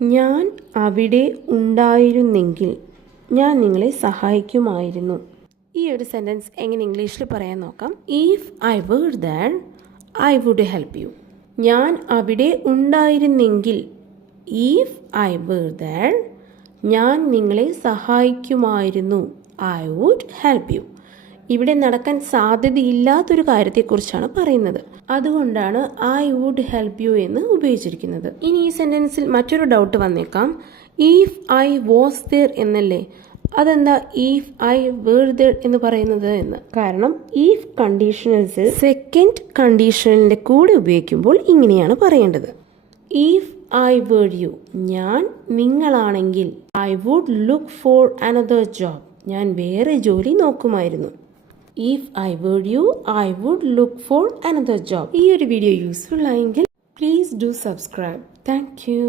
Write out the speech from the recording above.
ഞാൻ അവിടെ ഉണ്ടായിരുന്നെങ്കിൽ ഞാൻ നിങ്ങളെ സഹായിക്കുമായിരുന്നു. ഈ ഒരു സെൻറ്റൻസ് എങ്ങനെ ഇംഗ്ലീഷിൽ പറയാൻ നോക്കാം. If I were there I would help you. ഞാൻ അവിടെ ഉണ്ടായിരുന്നെങ്കിൽ, ഇഫ് ഐ വർ ദർ, ഞാൻ നിങ്ങളെ സഹായിക്കുമായിരുന്നു, ഐ വുഡ് ഹെൽപ്പ് യു. ഇവിടെ നടക്കാൻ സാധ്യതയില്ലാത്തൊരു കാര്യത്തെക്കുറിച്ചാണ് പറയുന്നത്. അതുകൊണ്ടാണ് ഐ വുഡ് ഹെൽപ്പ് യു എന്ന് ഉപയോഗിച്ചിരിക്കുന്നത്. ഇനി ഈ സെൻറ്റൻസിൽ മറ്റൊരു ഡൗട്ട് വന്നേക്കാം. ഇഫ് ഐ വാസ് ദർ എന്നല്ലേ, അതെന്താ ഇഫ് ഐ വേർ ദർ എന്ന് പറയുന്നത് എന്ന്? കാരണം ഇഫ് കണ്ടീഷണൽസ് സെക്കൻഡ് കണ്ടീഷണലിന്റെ കൂടെ ഉപയോഗിക്കുമ്പോൾ ഇങ്ങനെയാണ് പറയേണ്ടത്. ഇഫ് ഐ വേർ യു, ഞാൻ നിങ്ങളാണെങ്കിൽ, I would look for another job, ഞാൻ വേറെ ജോലി നോക്കുമായിരുന്നു. If I were you I would look for another job. ഈ ഒരു വീഡിയോ യൂസ്ഫുൾ ആയെങ്കിൽ please do subscribe. Thank U.